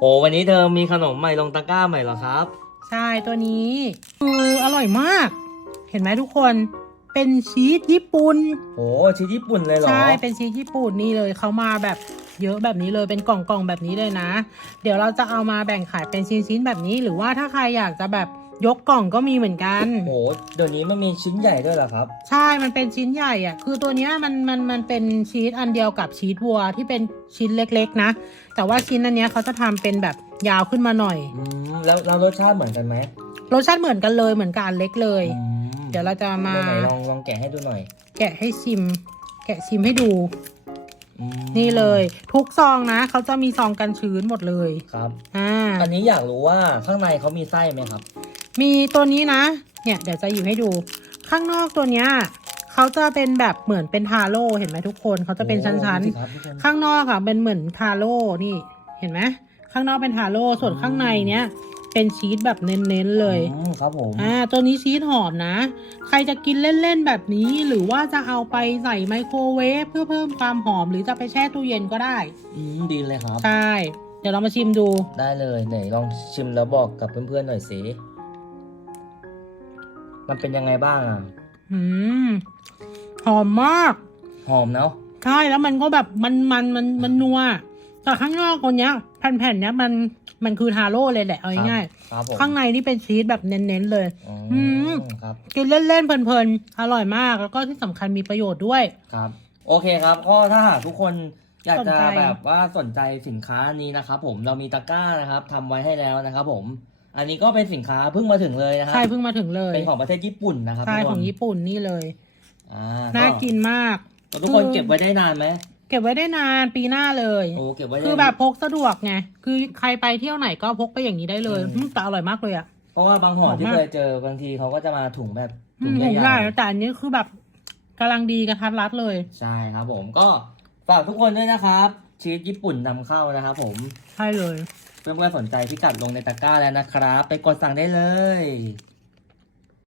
โอ้วันนี้เธอมีขนมใหม่ลงตะกร้าใหม่เหรอครับ ใช่ตัวนี้คืออร่อยมาก เห็นไหมทุกคน เป็นชีสญี่ปุ่น โอ้ชีสญี่ปุ่นเลยเหรอ ใช่ เป็นชีสญี่ปุ่นนี่เลยเขามาแบบเยอะแบบนี้เลยเป็นกล่องๆแบบนี้เลยนะ เดี๋ยวเราจะเอามาแบ่งขายเป็นชิ้นๆแบบนี้ หรือว่าถ้าใครอยากจะแบบ ยกกล่องก็มีเหมือนกันโอ้เดี๋ยวนี้มันมีชิ้นใหญ่ด้วยเหรอครับ ใช่มันเป็นชิ้นใหญ่อะคือตัวเนี้ยมันมันมันเป็นชีสอันเดียวกับชีสวัวที่เป็นชิ้นเล็กๆนะ แต่ว่าชิ้นอันเนี้ยเขาจะทำเป็นแบบยาวขึ้นมาหน่อย อืมแล้วแล้วรสชาติเหมือนกันไหมรสชาติเหมือนกันเลยเหมือนกับอันเล็กเลย อืมเดี๋ยวเราจะมาเดี๋ยวไหนลองลองแกะให้ดูหน่อยแกะให้ชิม แกะชิมให้ดู อืมนี่เลย ทุกซองนะเขาจะมีซองกันชื้นหมดเลย ครับ อ่า อันนี้อยากรู้ว่าข้างในเขามีไส้ไหมครับ มีตัวนี้นะ เนี่ยเดี๋ยวจะหยิบให้ดู ข้างนอกตัวเนี้ยเขาจะเป็นแบบเหมือนเป็นทาโร่เห็นไหมทุกคนเขาจะเป็นชั้นโอ้ดูสิครับทุกคนๆ ข้างนอกอะเป็นเหมือนทาโร่นี่เห็นไหมข้างนอกเป็นทาโร่ส่วนข้างในเนี้ยเป็นชีสแบบเน้นๆเลยอืมครับผมอ่าตัวนี้ชีสหอมนะ ใครจะกินเล่นๆแบบนี้หรือว่าจะเอาไปใส่ไมโครเวฟเพื่อเพิ่มความหอมหรือจะไปแช่ตู้เย็นก็ได้ อืมดีเลยครับ ใช่ เดี๋ยวเรามาชิมดู ได้เลยไหนลองชิมแล้วบอกกับเพื่อนๆหน่อยสิ มันเป็นยังไงบ้างอะอืมหอมมาก หอมเนาะใช่แล้วมันก็แบบมันมันมันมันนัวแต่ข้างนอกคนเนี้ยแผ่นๆเนี้ยมันมันคือทาโร่เลยแหละเอาง่ายครับผมๆข้างในนี่เป็นชีสแบบเน้นๆเลย อือืมมครับ กินเล่นๆเพลินๆอร่อยมากแล้วก็ที่สำคัญมีประโยชน์ด้วย ครับ โอเคครับ ก็ถ้าหากทุกคนอยากจะสนใจ แบบว่าสนใจสินค้านี้นะครับผมเรามีตะกร้านะครับทำไว้ให้แล้วนะครับผม อันนี้ก็เป็นสินค้าเพิ่งมาถึงเลยนะครัใช่เพิ่งมาถึงเลยเป็นของประเทศญี่ปุ่นนะครับใช่ทุกขคอนงญี่ปุ่นนี่เลยอ่าน่ากินมากก็ทุกคนเก็บไว้ได้นานไหมเก็บไว้ได้นานปีหน้าเลยโอ้เก็บไว้ได้คือแบบพกสะดวกไงคือใครไปเที่ยวไหนก็พกไปอย่างนี้ได้เลยอืมอืมแต่อร่อยมากเลยอะเพราะว่าบางห่อหอมที่มากเคยเจอบางทีเขาก็จะมาถุงแบบอืถุมงผมใหญ่ได้แต่อันนี้คือแบบกำลังดีกระทัดรัดเลยๆใช่ครับผมก็ฝากทุกคนด้วยนะครับชีสญี่ปุ่นนำเข้านะครับผม ใช่เลย เพื่อนๆสนใจพิกัดลงในตะกร้าแล้วนะครับ ไปกดสั่งได้เลย